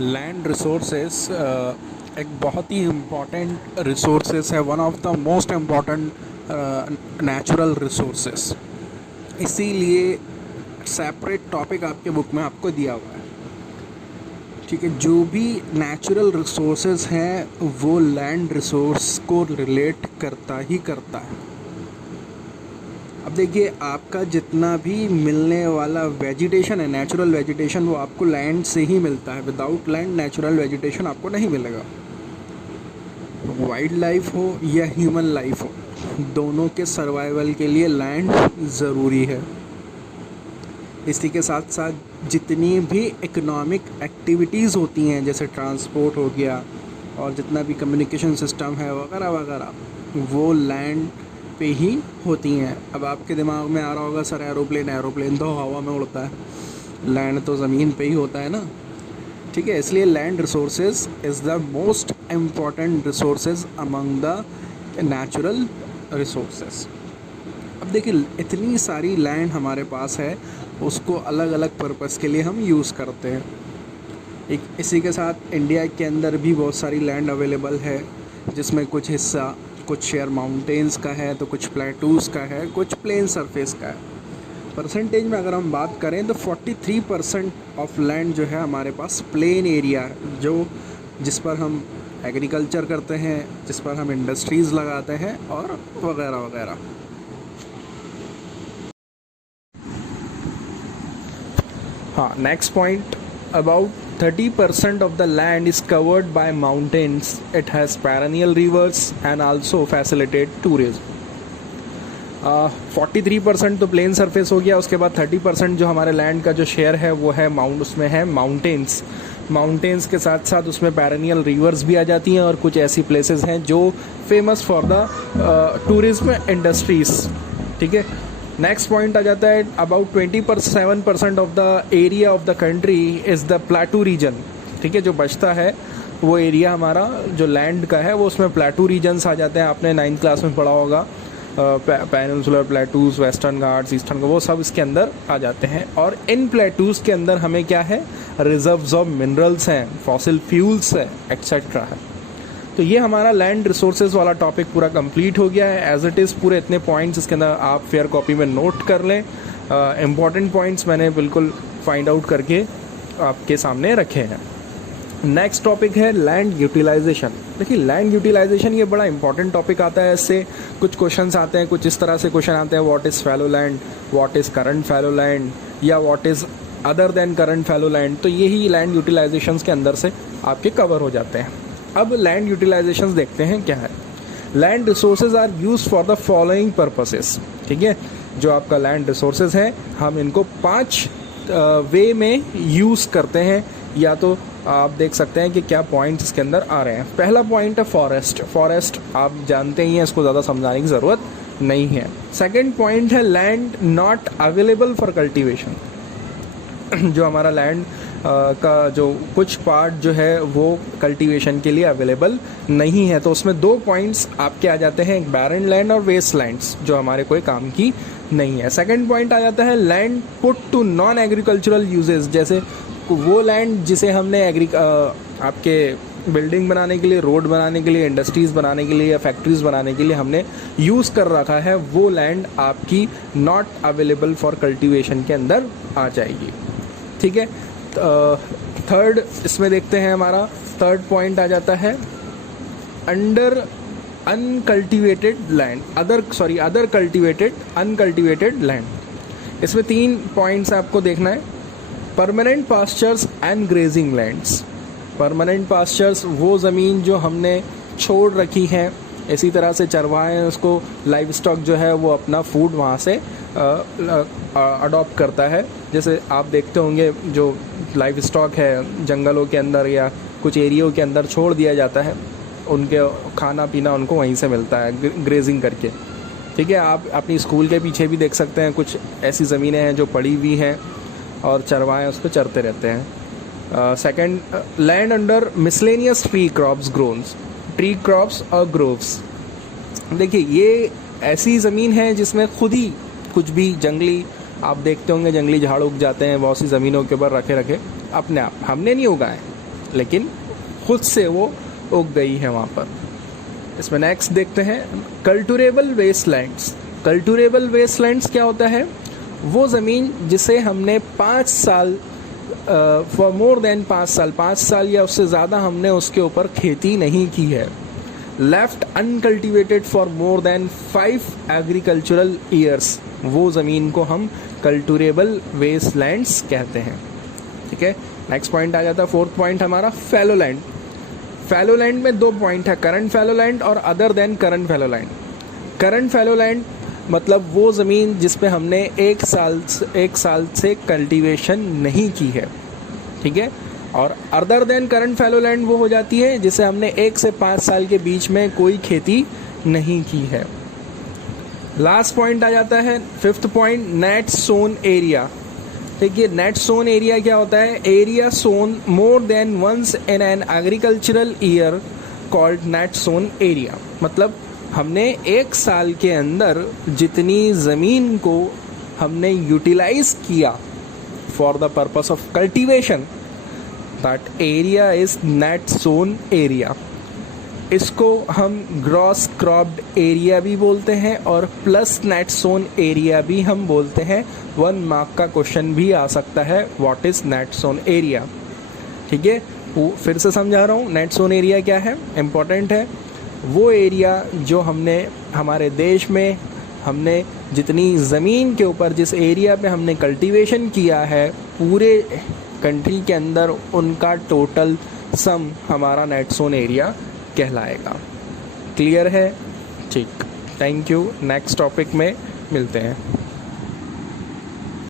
Land resources एक बहुत ही important resources है, one of the most important natural resources. इसीलिए सेपरेट टॉपिक आपके बुक में आपको दिया हुआ है। ठीक है, जो भी नेचुरल रिसोर्सेस हैं वो लैंड रिसोर्स को रिलेट करता ही करता है। अब देखिए, आपका जितना भी मिलने वाला वेजिटेशन है, नेचुरल वेजिटेशन, वो आपको लैंड से ही मिलता है। विदाउट लैंड नेचुरल वेजिटेशन आपको नहीं मिलेगा। वाइल्ड लाइफ हो या ह्यूमन लाइफ हो, दोनों के सर्वाइवल के लिए लैंड ज़रूरी है। इसी के साथ साथ जितनी भी इकोनॉमिक एक्टिविटीज़ होती हैं, जैसे ट्रांसपोर्ट हो गया और जितना भी कम्युनिकेशन सिस्टम है वगैरह वगैरह, वो लैंड पे ही होती हैं। अब आपके दिमाग में आ रहा होगा, सर एरोप्लेन तो हवा में उड़ता है, लैंड तो ज़मीन पे ही होता है ना। ठीक है, इसलिए land resources is the most important resources among the natural resources. अब देखिए, इतनी सारी लैंड हमारे पास है, उसको अलग अलग पर्पस के लिए हम यूज़ करते हैं। इसी के साथ इंडिया के अंदर भी बहुत सारी लैंड अवेलेबल है, जिसमें कुछ हिस्सा, कुछ शेयर माउंटेन्स का है, तो कुछ प्लेटूज़ का है, कुछ प्लेन सरफेस का है। परसेंटेज में अगर हम बात करें तो 43% ऑफ लैंड जो है हमारे पास प्लेन एरिया है, जिस पर हम एग्रीकल्चर करते हैं, जिस पर हम इंडस्ट्रीज़ लगाते हैं और वगैरह वगैरह। हाँ, next point, about 30% of the land is covered by mountains. It has perennial rivers and also facilitate tourism. 43% तो प्लेन सरफेस हो गया। उसके बाद 30% जो हमारे लैंड का जो शेयर है वो है उसमें है माउंटेन्स के साथ साथ उसमें पेरेनियल रिवर्स भी आ जाती हैं और कुछ ऐसी प्लेसेस हैं जो famous for the tourism industries. ठीक है, नेक्स्ट पॉइंट आ जाता है, about 27% of the area of the country is the plateau region. ठीक है, जो बचता है वो एरिया हमारा जो लैंड का है वो उसमें प्लेटू रीजन्स आ जाते हैं। आपने 9th क्लास में पढ़ा होगा, पेनिनसुलर प्लेटूज़, वेस्टर्न घाट्स, ईस्टर्न, वो सब इसके अंदर आ जाते हैं। और इन प्लेटूज़ के अंदर हमें क्या है, रिजर्व्स ऑफ मिनरल्स हैं, फॉसिल फ्यूल्स है, एक्सेट्रा है। तो ये हमारा लैंड रिसोर्सेज वाला टॉपिक पूरा कंप्लीट हो गया है। एज इट इज़ पूरे इतने पॉइंट्स इसके अंदर आप फेयर कॉपी में नोट कर लें। इम्पॉर्टेंट पॉइंट्स मैंने बिल्कुल फाइंड आउट करके आपके सामने रखे हैं। नेक्स्ट टॉपिक है लैंड यूटिलाइजेशन। देखिए, लैंड यूटिलाइजेशन ये बड़ा इंपॉर्टेंट टॉपिक आता है। इससे कुछ क्वेश्चंस आते हैं, कुछ इस तरह से क्वेश्चन आते हैं, what is fallow land, what is current fallow land, या what is other than current fallow land. तो यही लैंड यूटिलाइजेशन के अंदर से आपके कवर हो जाते हैं। अब लैंड यूटिलाइजेशंस देखते हैं क्या है। Land resources are use for the following purposes. ठीक है, जो आपका लैंड रिसोर्सेज हैं हम इनको 5 वे में यूज़ करते हैं, या तो आप देख सकते हैं कि क्या पॉइंट्स इसके अंदर आ रहे हैं। पहला पॉइंट है फॉरेस्ट आप जानते ही हैं, इसको ज़्यादा समझाने की ज़रूरत नहीं है। सेकेंड पॉइंट है land not available for cultivation. जो हमारा लैंड का जो कुछ पार्ट जो है वो कल्टीवेशन के लिए अवेलेबल नहीं है, तो उसमें 2 पॉइंट्स आपके आ जाते हैं, एक बैरन लैंड और वेस्ट लैंड्स, जो हमारे कोई काम की नहीं है। सेकंड पॉइंट आ जाता है land put to non agricultural uses, जैसे वो लैंड जिसे हमने आपके बिल्डिंग बनाने के लिए, रोड बनाने के लिए, इंडस्ट्रीज़ बनाने के लिए या फैक्ट्रीज़ बनाने के लिए हमने यूज़ कर रखा है, वो लैंड आपकी नॉट अवेलेबल फॉर कल्टीवेशन के अंदर आ जाएगी। ठीक है, थर्ड इसमें देखते हैं, हमारा थर्ड पॉइंट आ जाता है under uncultivated land, other cultivated uncultivated land. इसमें 3 पॉइंट्स आपको देखना है, permanent pastures and grazing lands. Permanent pastures वो ज़मीन जो हमने छोड़ रखी है, इसी तरह से चरवाहे उसको लाइव स्टॉक जो है वो अपना फूड वहाँ से अडॉप्ट करता है। जैसे आप देखते होंगे जो लाइव स्टॉक है जंगलों के अंदर या कुछ एरियो के अंदर छोड़ दिया जाता है, उनके खाना पीना उनको वहीं से मिलता है ग्रेजिंग करके। ठीक है, आप अपनी स्कूल के पीछे भी देख सकते हैं, कुछ ऐसी ज़मीनें हैं जो पड़ी हुई हैं और चरवाहे उस पर चरते रहते हैं। Second, land under miscellaneous tree crops और ग्रोव्स। देखिए, ये ऐसी ज़मीन है जिसमें खुद ही कुछ भी जंगली, आप देखते होंगे जंगली झाड़ उग जाते हैं बहुत सी ज़मीनों के ऊपर रखे अपने आप, हमने नहीं उगाए, लेकिन खुद से वो उग गई है वहाँ पर। इसमें नेक्स्ट देखते हैं कल्टुरेबल वेस्टलैंड्स। कल्टुरेबल वेस्टलैंड्स क्या होता है? वो ज़मीन जिसे हमने 5 साल फॉर मोर देन 5 साल या उससे ज़्यादा हमने उसके ऊपर खेती नहीं की है। Left uncultivated for more than 5 agricultural years, वो ज़मीन को हम कल्टुरेबल वेस्टलैंड्स कहते हैं। ठीक है, नेक्स्ट पॉइंट आ जाता है, 4th पॉइंट हमारा फैलो लैंड। फैलो लैंड में 2 पॉइंट है, करंट फैलो लैंड और other than current fallow land. Current fallow land मतलब वो ज़मीन जिस पे हमने एक साल से कल्टीवेशन नहीं की है। ठीक है, और other than current fallow land वो हो जाती है जिसे हमने 1 से 5 साल के बीच में कोई खेती नहीं की है। लास्ट पॉइंट आ जाता है 5th point, net sown area. देखिए नेट सोन एरिया क्या होता है? Area sown more than once in an agricultural year called net sown area. मतलब हमने 1 साल के अंदर जितनी ज़मीन को हमने यूटिलाइज किया for the purpose of cultivation, that area is net sown area. इसको हम ग्रॉस क्रॉप्ड एरिया भी बोलते हैं और प्लस नेट सोन एरिया भी हम बोलते हैं। 1 मार्क का क्वेश्चन भी आ सकता है, what is net sown area. ठीक है, वो फिर से समझा रहा हूँ, नेट सोन एरिया क्या है, इम्पोर्टेंट है। वो एरिया जो हमने हमारे देश में हमने जितनी ज़मीन के ऊपर जिस एरिया पे हमने कल्टीवेशन किया है पूरे कंट्री के अंदर, उनका टोटल सम हमारा नेट सोन एरिया कहलाएगा। क्लियर है? ठीक, थैंक यू। नेक्स्ट टॉपिक में मिलते हैं।